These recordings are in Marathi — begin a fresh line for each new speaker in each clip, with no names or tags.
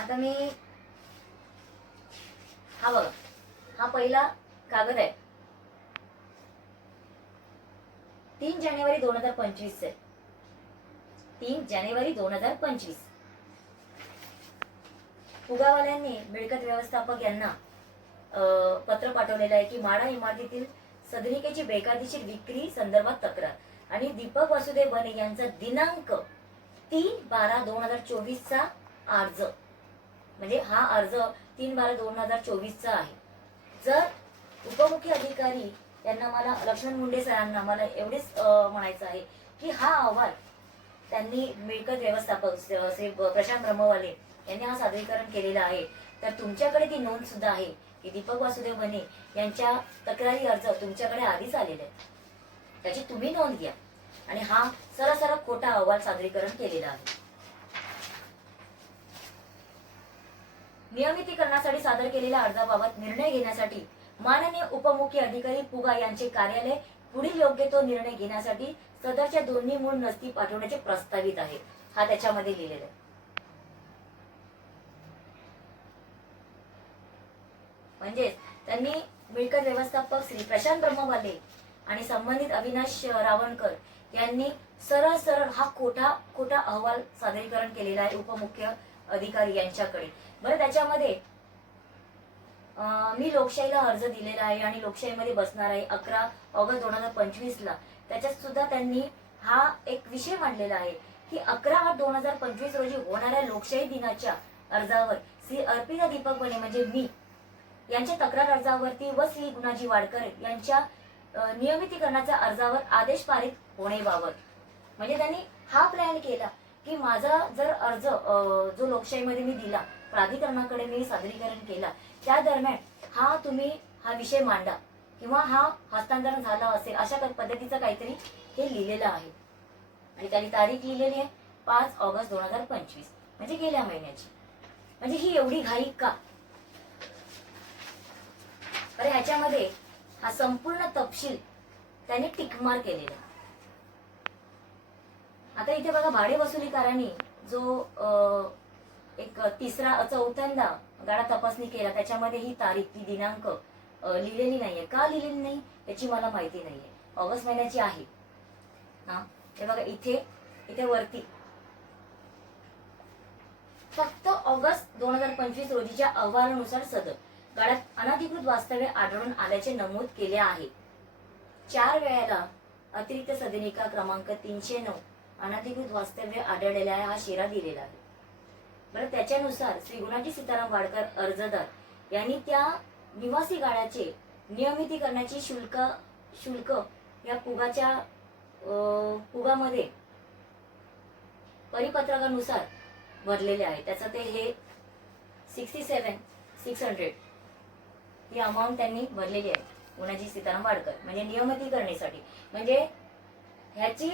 आता मी हा बघा हा पहिला कागद आहे. तीन जानेवारी दोन हजार पंचवीस आहे. तीन जानेवारी दोन हजार पंचवीस. फुगावाल्यांनी मिळकत व्यवस्थापक यांना पत्र पाठवलेलं आहे की माडा इमारतीतील सदनिकेची बेकायदेशीर विक्री संदर्भात तक्रार. आणि दीपक वासुदेव बने यांचा दिनांक तीन बारा दोन हजार चोवीसचा अर्ज. म्हणजे हा अर्ज तीन बारा दोन हजार चोवीसचा आहे. जर उपमुख्य अधिकारी त्यांना मला लक्ष्मण मुंडे सरांना मला एवढेच म्हणायचं आहे की हा अहवाल त्यांनी मिळकत व्यवस्थापक श्री प्रशांत ब्रह्मवाले यांनी हा सादरीकरण केलेला आहे. तर तुमच्याकडे ती नोंद सुद्धा आहे की दीपक वासुदेव बने यांच्या तक्रारी अर्ज तुमच्याकडे आधीच आलेले आहेत. त्याची तुम्ही नोंद घ्या. आणि हा सरसर खोटा अहवाल सादरीकरण केलेला आहे. नियमितीकरणासाठी सादर केलेल्या अर्जाबाबत निर्णय घेण्यासाठी माननीय उपमुख्य अधिकारी पुगा यांचे कार्यालय पुढील योग्य तो निर्णय घेण्यासाठी सदरच्या दोन्ही मूळ नस्ती पाठवण्याचे प्रस्तावित आहे. हा त्याच्यामध्ये लिहिलेला आहे. म्हणजेच त्यांनी मिळकत व्यवस्थापक श्री प्रशांत ब्रह्मवाले आणि संबंधित अविनाश रावणकर यांनी सरळ सरळ हा खोटा खोटा अहवाल सादरीकरण केलेला आहे. उपमुख्य अधिकारी यांच्याकडे. बरं त्याच्यामध्ये मी लोकशाहीला अर्ज दिलेला आहे आणि लोकशाहीमध्ये बसणार आहे अकरा ऑगस्ट दोन हजार पंचवीस ला त्याच्यात सुद्धा त्यांनी हा एक विषय मांडलेला आहे की अकरा आठ दोन हजार पंचवीस रोजी होणाऱ्या लोकशाही दिनाच्या अर्जावर श्री अर्पिता दीपक बने म्हणजे मी यांच्या तक्रार अर्जावरती व श्री गुणाजी वाडकर यांच्या नियमितीकरणाच्या अर्जावर आदेश पारित होणे बाबत. म्हणजे त्यांनी हा प्लॅन केला. की माझा जर अर्ज जो लोकशाहीमध्ये मी दिला प्राधिकरणाकडे मी सादरीकरण केला त्या दरम्यान हा तुम्ही हा विषय मांडा किंवा हा हस्तांतरण झाला असेल अशा पद्धतीचं काहीतरी हे लिहिलेलं आहे. आणि त्याची तारीख लिहिलेली आहे पाच ऑगस्ट दोन हजार पंचवीस म्हणजे गेल्या महिन्याची. म्हणजे ही एवढी घाई का? तर ह्याच्यामध्ये हा संपूर्ण तपशील त्याने टिकमार केलेला आता इथे बघा भाडे वसुलीकारांनी जो एक तिसरा चौथ्यांदा गाडा तपासणी केला त्याच्यामध्ये ही तारीख ती दिनांक लिहिलेली नाहीये. का लिहिलेली नाही? याची मला माहिती नाहीये. ऑगस्ट महिन्याची आहे. हा? हे बघा इथे इथे वरती. फक्त ऑगस्ट दोन हजार पंचवीस रोजीच्या अहवालानुसार सदर. गाड्यात अनधिकृत वास्तव्य आढळून आल्याचे नमूद केले आहे. चार वेळेला अतिरिक्त सदनिका क्रमांक तीनशे नऊ. अनधिकृत वास्तव्य आढळलेला आहे हा शेरा दिलेला आहे. बरं त्याच्यानुसार श्री गुणाजी सीताराम वाडकर अर्जदार यांनी त्या निवासी गाळ्याचे नियमितीकरणाची शुल्क शुल्क या पुगाच्या पुगामध्ये परिपत्रकानुसार भरलेले आहे. त्याचं ते हे सिक्स्टी सेवन सिक्स हंड्रेड ही अमाऊंट त्यांनी भरलेली आहे गुणाजी सीताराम वाडकर. म्हणजे नियमितीकरणेसाठी. म्हणजे ह्याची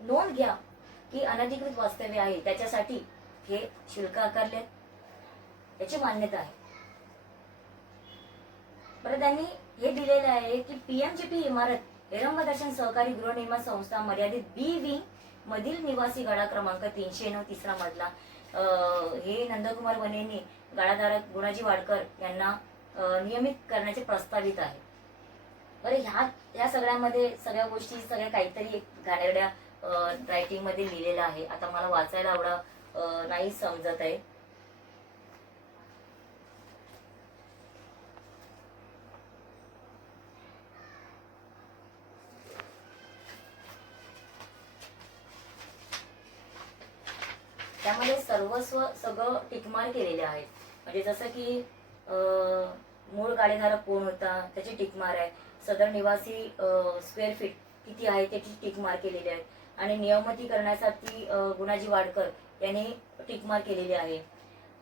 नोंद घ्या की अनधिकृत वास्तव्य आहे. त्याच्यासाठी हे शुल्क आकारले. याची मान्यता आहे. परत त्यांनी हे दिलेलं आहे की पीएमजीपी इमारत एरंब दर्शन सहकारी गृहनिर्माण संस्था मर्यादित बी विंग मधील निवासी गाडा क्रमांक तीनशे नऊ तिसरा मधला हे नंदकुमार वनेंनी गाडाधारक गुणाजी वाडकर यांना नियमित करण्याचे प्रस्तावित आहे. बरं ह्या ह्या सगळ्यामध्ये सगळ्या गोष्टी सगळ्या काहीतरी एक घाणेरड्या रायटिंगमध्ये लिहिलेलं आहे. आता मला वाचायला एवढा नाही समजत आहे. त्यामध्ये सर्वस्व सगळं टिकमार केलेले आहेत. म्हणजे जसं की मूळ गाडीधारक कोण होता त्याची टिकमार आहे. सदर निवासी स्क्वेअर फीट किती आहे त्याची टिकमार केलेली आहे. आणि नियमितीकरणासाठी गुणाजी वाडकर यांनी टिकमार केलेली आहे.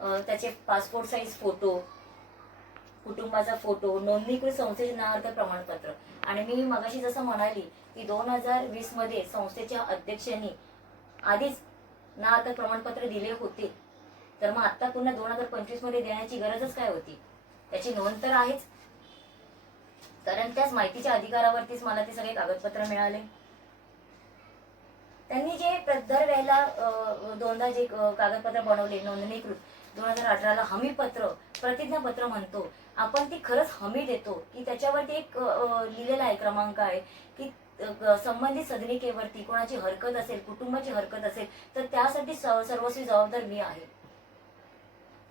त्याचे पासपोर्ट साईज फोटो कुटुंबाचा फोटो नोंदणीकृत संस्थेचे नावार्थ प्रमाणपत्र. आणि मी मगाशी जसं म्हणाली की दोन हजार वीसमध्ये संस्थेच्या अध्यक्षांनी आधीच नावार्थ प्रमाणपत्र दिले होते. तर मग आता पुन्हा दोन हजार पंचवीसमध्ये देण्याची गरजच काय होती? त्याची नोंद तर आहेच. कारण त्याच माहितीच्या अधिकारावरतीच मला ते सगळे कागदपत्र मिळाले. त्यांनी जे दर वेळेला दोनदा जे कागदपत्र बनवले नोंदणीकृत दोन हजार अठराला हमीपत्र प्रतिज्ञापत्र म्हणतो आपण ती खरंच हमी देतो की त्याच्यावरती एक लिहिलेला आहे क्रमांक आहे की संबंधित सदनिकेवरती कोणाची हरकत असेल कुटुंबाची हरकत असेल तर त्यासाठी सर्वस्वी जबाबदार मी आहे.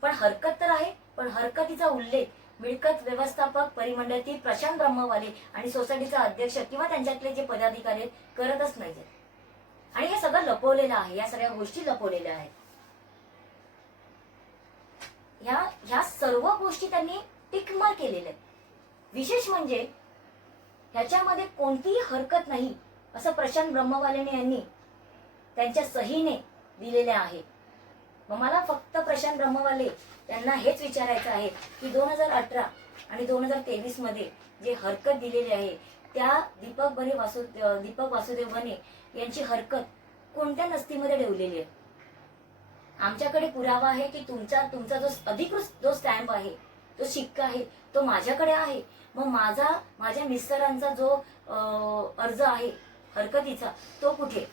पण हरकत तर आहे पण हरकतीचा उल्लेख मिळकत व्यवस्थापक परिमंडळातील प्रशांत ब्रह्मवाले आणि सोसायटीचा अध्यक्ष किंवा त्यांच्यातले जे पदाधिकारी आहेत करतच नाही आणि हे सगळं लपवलेलं आहे. या सगळ्या गोष्टी लपवलेल्या आहेत. ह्या ह्या सर्व गोष्टी त्यांनी टिकमार केलेल्या आहेत. विशेष म्हणजे ह्याच्यामध्ये कोणतीही हरकत नाही असं प्रशांत ब्रह्मवालेने यांनी त्यांच्या सहीने दिलेले आहे. मग मला फक्त प्रशांत ब्रह्मवाले त्यांना हेच विचारायचं आहे की दोन हजार अठरा आणि दोन हजार तेवीसमध्ये जे हरकत दिलेली आहे त्या दीपक बने वासु दीपक वासुदेव बने यांची हरकत कोणत्या नस्तीमध्ये ठेवलेली आहे? आमच्याकडे पुरावा आहे की तुमचा तुमचा जो अधिकृत जो स्टॅम्प आहे तो शिक्का आहे तो माझ्याकडे आहे. मग माझा माझ्या मिस्टरांचा जो अर्ज आहे हरकतीचा तो कुठे?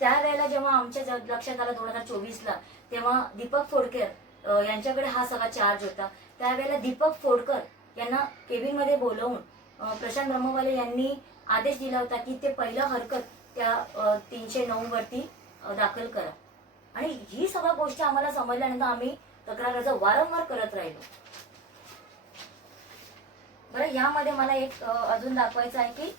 त्यावेळेला जेव्हा आमच्या लक्षात आलं दोन हजार चोवीसला तेव्हा दीपक फोडकर यांच्याकडे हा सगळा चार्ज होता. त्यावेळेला दीपक फोडकर यांना केबिनमध्ये बोलवून प्रशांत ब्रह्मवाले यांनी आदेश दिला होता की ते पहिलं हरकत त्या तीनशे नऊ वरती दाखल करा. आणि ही सगळ्या गोष्टी आम्हाला समजल्यानंतर आम्ही तक्रार अर्ज वारंवार करत राहिलो. बरं यामध्ये मला एक अजून दाखवायचं आहे की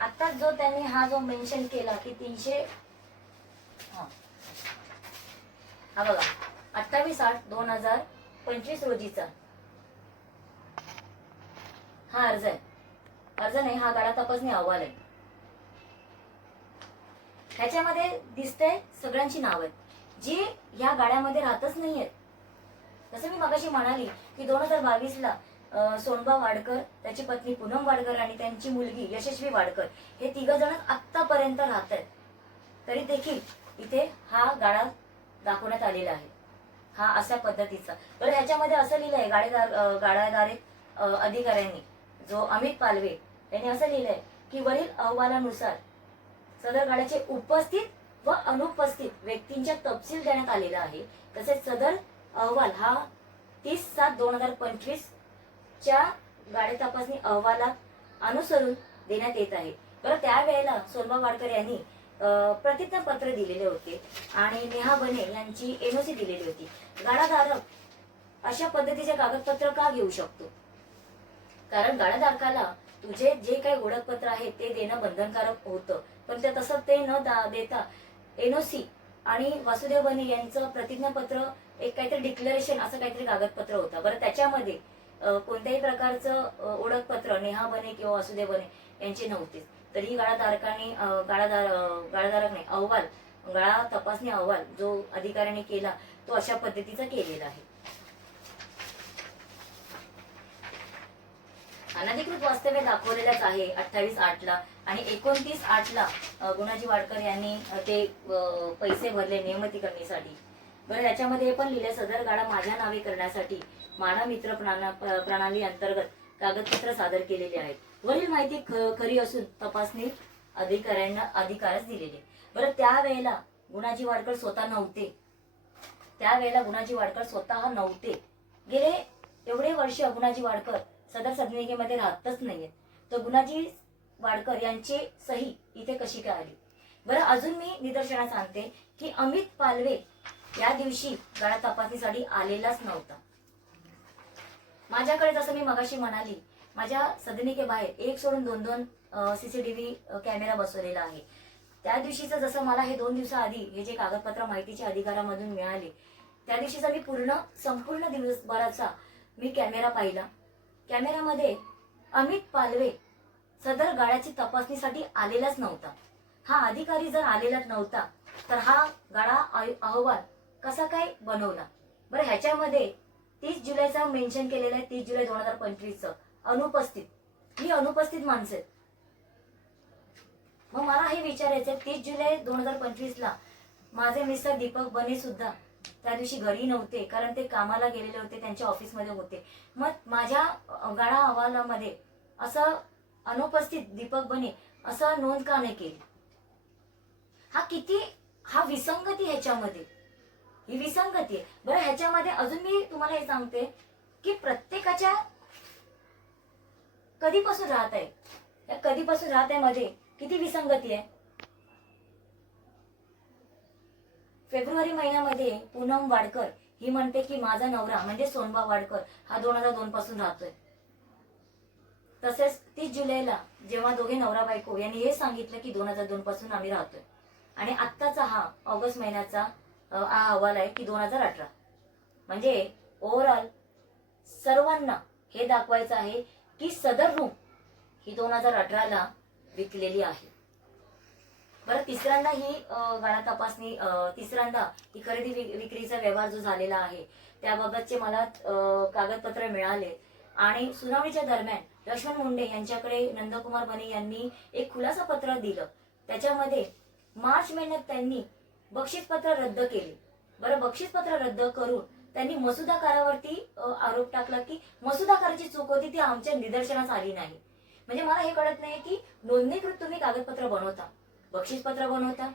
आता जो त्यांनी हा जो मेन्शन केला की तीनशे हा बघा. अठ्ठावीस आठ दोन हजार पंचवीस रोजीचा. हा अर्ज आहे. अर्ज नाही हा गाडा तपासणी अहवाल आहे. ह्याच्यामध्ये दिसतंय सगळ्यांची नाव आहेत. जी या गाड्यामध्ये राहतच नाहीयेत. जसं मी मगाशी म्हणाली की दोन हजार बावीसला सोनबा वाडकर त्याची पत्नी पूनम वाडकर आणि त्यांची मुलगी यशस्वी वाडकर हे तिघ जण आतापर्यंत राहत आहेत तरी देखील इथे हा गाडा दाखवण्यात आलेला आहे. हा अशा पद्धतीचा. बरं ह्याच्यामध्ये असं लिहिलं आहे गाडेदार अं, अधिकाऱ्यांनी जो अमित पालवे यांनी असं लिहिलंय की वरील अहवालानुसार सदर गाड्याचे उपस्थित व अनुपस्थित व्यक्तींच्या तपशील देण्यात आलेला आहे. तसेच सदर अहवाल हा तीस सात दोन हजार पंचवीस च्या गाडी तपासणी अहवालात अनुसरून देण्यात येत आहे. बरं त्यावेळेला सोनबा वाडकर यांनी प्रतिज्ञापत्र दिलेले होते आणि नेहा बने यांची एनओसी दिलेली होती. गाडाधारक अशा पद्धतीचे कागदपत्र का घेऊ शकतो? कारण गाडाधारकाला तुझे जे काही ओळखपत्र आहे ते देणं बंधनकारक होतं. पण ते तसं ते न देता एनओसी आणि वासुदेव बने यांचं प्रतिज्ञापत्र एक काहीतरी डिक्लेरेशन असं काहीतरी कागदपत्र होतं. बरं त्याच्यामध्ये कोणत्याही प्रकारचं ओळखपत्र नेहा बने किंवा वासुदेव बने यांचे नव्हते तरीही गाळाधारकाने गाळाधार गाळाधारक नाही अहवाल गाळा तपासणी अहवाल जो अधिकाऱ्याने केला तो अशा पद्धतीचा केलेला आहे. अनधिकृत वास्तव्य दाखवलेलंच आहे अठ्ठावीस आठ ला आणि एकोणतीस आठ ला गुणाजी वाडकर यांनी ते पैसे भरले नियमितीकरणीसाठी बरं याच्यामध्ये पण लिहिले सदर गाडा माझ्या नावे करण्यासाठी मानव मित्र प्रणा- प्रणाली अंतर्गत कागदपत्र सादर केलेले आहेत. वरील माहिती खरी असून तपासणी अधिकाऱ्यांना अधिकारच दिलेले. बरं त्यावेळेला गुणाजी वाडकर स्वतः नव्हते. त्यावेळेला गुणाजी वाडकर स्वतः नव्हते. गेले एवढे वर्ष गुणाजी वाडकर सदर सदनिकेमध्ये राहतच नाहीयेत तर गुणाजी वाडकर यांची सही इथे कशी काय आली? बरं अजून मी निदर्शनास सांगते की अमित पालवे या दिवशी गळा तपासणीसाठी आलेलाच नव्हता. माझ्याकडे जसं मी मगाशी म्हणाली माझ्या सदनिकेबाहेर एक सोडून दोन दोन सीसीटीव्ही कॅमेरा बसवलेला आहे. त्या दिवशीचं जसं मला हे दोन दिवसाआधी हे जे कागदपत्र माहितीच्या अधिकारामधून मिळाले त्या दिवशीचा मी पूर्ण संपूर्ण दिवसभराचा मी कॅमेरा पाहिला. कॅमेरामध्ये अमित पालवे सदर गाड्याची तपासणीसाठी आलेलाच नव्हता. हा अधिकारी जर आलेलाच नव्हता तर हा गाडा अहवाल कसा काय बनवला? बरं ह्याच्यामध्ये तीस जुलैचा मेन्शन केलेलं आहे तीस जुलै दोन हजार पंचवीसचं. अनुपस्थित. ही अनुपस्थित माणसं आहेत. मग मला हे विचारायचं तीस जुलै दोन हजार पंचवीसला माझे मिस्टर दीपक बने सुद्धा त्या दिवशी घरी नव्हते कारण ते कामाला गेलेले होते त्यांच्या ऑफिसमध्ये होते. मग माझ्या अ, अहवालामध्ये असं अनुपस्थित दीपक बने असं नोंद का नाही केली? हा किती हा विसंगती ह्याच्यामध्ये. ही विसंगती आहे. बरं ह्याच्यामध्ये अजून मी तुम्हाला हे सांगते की प्रत्येकाच्या कधीपासून राहत आहे? या कधीपासून राहत आहे मध्ये? किती विसंगती आहे? फेब्रुवारी महिन्यामध्ये पूनम वाडकर ही म्हणते की माझा नवरा म्हणजे सोनबा वाडकर हा दोन हजार दोन पासून राहतोय. तसेच तीस जुलैला जेव्हा दोघे नवरा बायको यांनी हे सांगितलं की दोन हजार दोन पासून आम्ही राहतोय. आणि आत्ताचा हा ऑगस्ट महिन्याचा हा अहवाल आहे की दोन हजार अठरा. म्हणजे ओव्हरऑल सर्वांना हे दाखवायचं आहे की सदर रूम ही दोन हजार अठराला विकलेली आहे. बरं तिसऱ्यांदा ही अ, गाळा तपासणी तिसऱ्यांदा ही खरेदी विक्रीचा व्यवहार जो झालेला आहे त्याबाबतचे मला कागदपत्र मिळाले. आणि सुनावणीच्या दरम्यान लक्ष्मण मुंडे यांच्याकडे नंदकुमार बने यांनी एक खुलासा पत्र दिलं. त्याच्यामध्ये मार्च महिन्यात त्यांनी बक्षीसपत्र रद्द केले. बरं बक्षीसपत्र रद्द करून त्यांनी मसुदाकारावरती करावरती आरोप टाकला की मसुदाकाराची चूक होती ती आमच्या निदर्शनास आली नाही. म्हणजे मला हे कळत नाही की नोंदणीकृत तुम्ही कागदपत्र बनवता बक्षीसपत्र बनवता.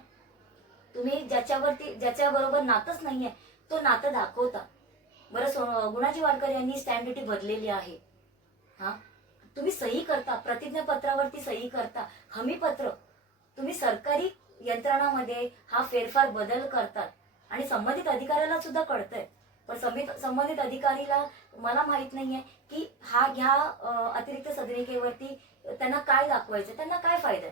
तुम्ही ज्याच्यावरती ज्याच्या बरोबर नातच नाहीये तो नातं दाखवता. बरं सो गुणाजी वाडकर यांनी स्टॅम्प ड्युटी भरलेली आहे. हा? तुम्ही सही करता प्रतिज्ञापत्रावरती सही करता हमीपत्र. तुम्ही सरकारी यंत्रणामध्ये हा फेरफार बदल करतात आणि संबंधित अधिकाऱ्याला सुद्धा कळतंय. पण संबंधित संबंधित अधिकारीला मला माहीत नाहीये की हा ह्या अतिरिक्त सदनिकेवरती त्यांना काय दाखवायचं त्यांना काय फायदा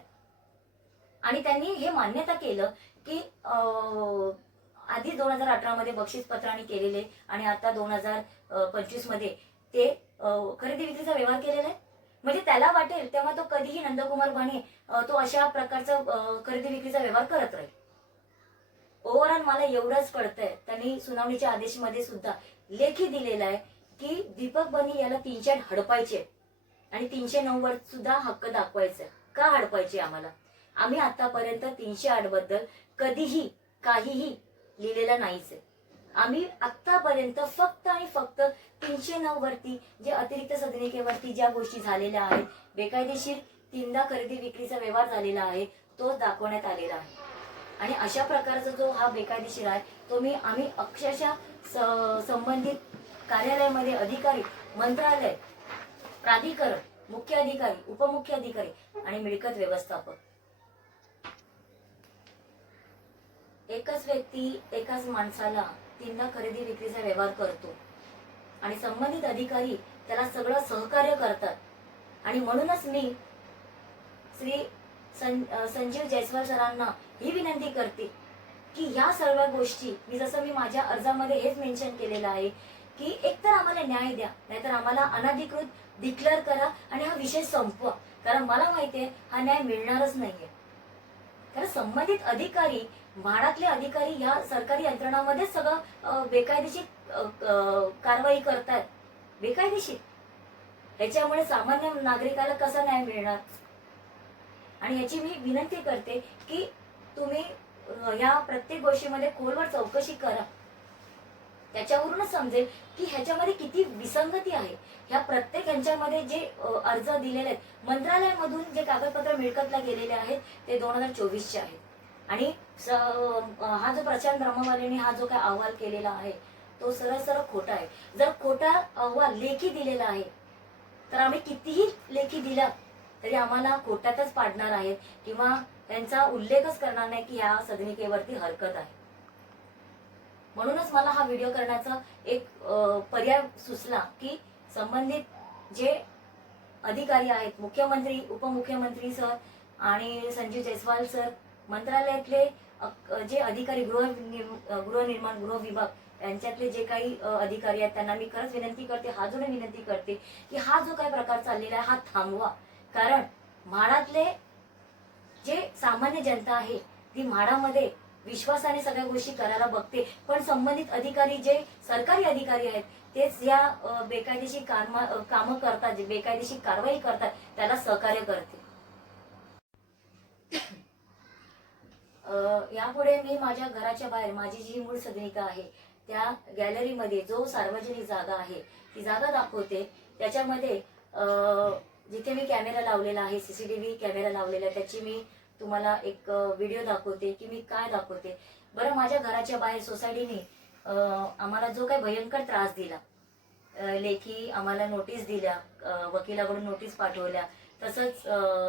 आणि त्यांनी हे मान्यता केलं की आधी दोन हजार अठरा मध्ये बक्षीस पत्राने केलेले आणि आता दोन हजार पंचवीसमध्ये ते खरेदी विक्रीचा व्यवहार केलेला आहे. म्हणजे त्याला वाटेल तेव्हा तो कधीही नंदकुमार भाणे तो अशा प्रकारचा खरेदी विक्रीचा व्यवहार करत राहील. ओव्हरऑल मला एवढंच कळतंय. त्यांनी सुनावणीच्या आदेशमध्ये सुद्धा लेखी दिलेला आहे की दीपक बनी याला तीनशे हडपायचे. आणि तीनशे नऊ वर सुद्धा हक्क दाखवायचा. का हडपायचे आम्हाला? आम्ही आतापर्यंत तीनशे आठबद्दल कधीही काहीही लिहिलेलं नाहीच आहे आम्ही आतापर्यंत फक्त आणि फक्त तीनशे नऊ वरती जे अतिरिक्त सदनिकेवरती ज्या गोष्टी झालेल्या आहेत बेकायदेशीर तीनदा खरेदी विक्रीचा व्यवहार झालेला आहे तो दाखवण्यात आलेला आहे. आणि अशा प्रकारचा जो हा बेकायदेशीर आहे तो मी आम्ही अक्षरशः संबंधित कार्यालयामध्ये अधिकारी मंत्रालय प्राधिकरण मुख्य अधिकारी उपमुख्य अधिकारी आणि मिळकत व्यवस्थापक. एकच व्यक्ती एकाच माणसाला तीनदा खरेदी विक्रीचा व्यवहार करतो आणि संबंधित अधिकारी त्याला सगळं सहकार्य करतात. आणि म्हणूनच मी श्री सं- संजीव जयस्वाल सरांना ही विनंती करते की या सर्व गोष्टी मी जसं मी माझ्या अर्जामध्ये हेच मेन्शन केलेलं आहे की एकतर आम्हाला न्याय द्या नाहीतर आम्हाला अनधिकृत डिक्लेअर करा आणि हा विषय संपवा. कारण मला माहितीये हा न्याय मिळणारच नाहीये. कारण संबंधित अधिकारी म्हाडातले अधिकारी या सरकारी यंत्रणामध्ये सगळं बेकायदेशीर कारवाई करतात बेकायदेशीर. ह्याच्यामुळे सामान्य नागरिकाला कसा न्याय मिळणार? आणि याची मी विनंती करते की तुम्ही या प्रत्येक गोष्टीमध्ये खोलवर चौकशी करा. त्याच्यावरूनच समजेल की ह्याच्यामध्ये किती विसंगती आहे. ह्या प्रत्येक ह्यांच्यामध्ये जे अर्ज दिलेले आहेत मंत्रालयामधून जे कागदपत्र मिळकतला गेलेले आहेत ते दोन हजार चोवीसचे आहेत. आणि स- हा जो प्रचार ब्रह्मवालीने हा जो काय अहवाल केलेला आहे तो सरळ सरळ खोटा आहे. जर खोटा अहवाल लेखी दिलेला आहे तर आम्ही कितीही लेखी दिला तरी आम्हाला खोट्यातच पाडणार आहेत किंवा त्यांचा उल्लेखच करणार नाही की ह्या सदनिकेवरती हरकत आहे. म्हणूनच मला हा व्हिडिओ करण्याचा एक पर्याय सुचला की संबंधित जे अधिकारी आहेत मुख्यमंत्री उपमुख्यमंत्री सर आणि संजीव जयस्वाल सर मंत्रालयातले जे अधिकारी गृह गृहनिर्माण गृह विभाग यांच्यातले जे काही अधिकारी आहेत त्यांना मी खरंच विनंती करते हा जोडून विनंती करते की हा जो काही प्रकार चाललेला आहे हा थांबवा. कारण म्हाडातले जे सामान्य जनता आहे ती म्हाडामध्ये विश्वासाने सगळ्या गोष्टी करायला बघते. पण संबंधित अधिकारी जे सरकारी अधिकारी आहेत तेच या बेकायदेशीर कामा कामं करतात जे बेकायदेशीर कारवाई करतात त्याला सहकार्य करते. यापुढे मी माझ्या घराच्या बाहेर माझी जी मूळ सदनिका आहे त्या गॅलरीमध्ये जो सार्वजनिक जागा आहे ती जागा दाखवते. त्याच्यामध्ये अं, जिथे मी कॅमेरा लावलेला आहे सीसीटीव्ही कॅमेरा लावलेला आहे त्याची मी तुम्हाला एक व्हिडिओ दाखवते की मी काय दाखवते. बरं माझ्या घराच्या बाहेर सोसायटीने आम्हाला जो काही भयंकर त्रास दिला लेखी आम्हाला नोटीस दिल्या वकिलाकडून नोटीस पाठवल्या तसंच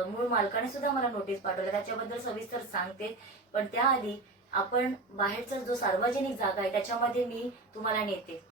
मूळ मालकाने सुद्धा मला नोटीस पाठवल्या. त्याच्याबद्दल सविस्तर सांगते पण त्याआधी आपण बाहेरचा जो सार्वजनिक जागा आहे त्याच्यामध्ये मी तुम्हाला नेते.